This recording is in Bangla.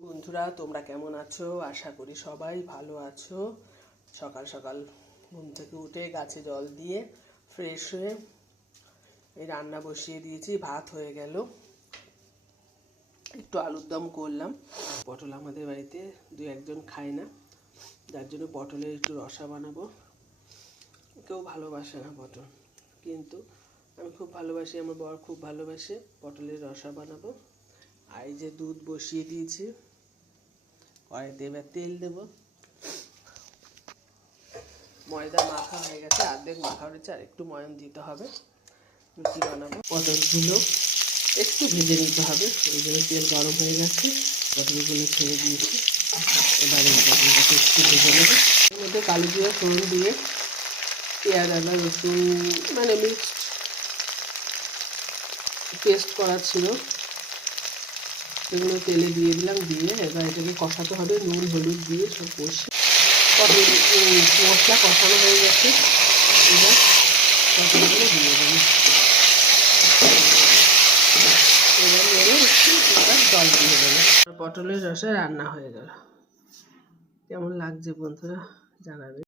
বন্ধুরা তোমরা কেমন আছো? আশা করি সবাই ভালো আছো। সকাল সকাল ঘুম থেকে উঠে গাছে জল দিয়ে ফ্রেশ হয়ে এই রান্না বসিয়ে দিয়েছি। ভাত হয়ে গেল, একটু আলুর দম করলাম। পটল আমাদের বাড়িতে দু একজন খায় না, যার জন্য পটলের একটু রসা বানাবো। কেউ ভালোবাসে না পটল, কিন্তু আমি খুব ভালোবাসি, আমার বর খুব ভালোবাসে। পটলের রসা বানাবো। আর এই যে দুধ বসিয়ে দিয়েছি, কড়াইতে এবার তেল দেব। ময়দা মাখা হয়ে গেছে, অর্ধেক মাখা হয়েছে, আর একটু ময়ান দিতে হবে। লুচি বানাবো। পটলগুলো একটু ভেজে নিতে হবে, ওই জন্য তেল গরম হয়ে গেছে, পটলগুলো ছেড়ে দিয়েছি। এবার এই পটলটাকে একটু ভেজে নেবো। এর মধ্যে কালো জিরা ফোড়ন দিয়ে পেঁয়াজ আদা রসুন মানে মিক্সড পেস্ট করা ছিল, সেগুলো তেলে দিয়ে দিলাম। দিয়ে এবার এটাকে কষাতে হবে, নুন হলুদ দিয়ে সব কষে। পটল মশলা কষানো হয়ে গেছে, এবার পটলগুলো দিয়ে দেবো। এবার নেড়ে এবার জল দিয়ে দেবো। পটলের রসা রান্না হয়ে গেল। কেমন লাগছে বন্ধুরা জানাবে।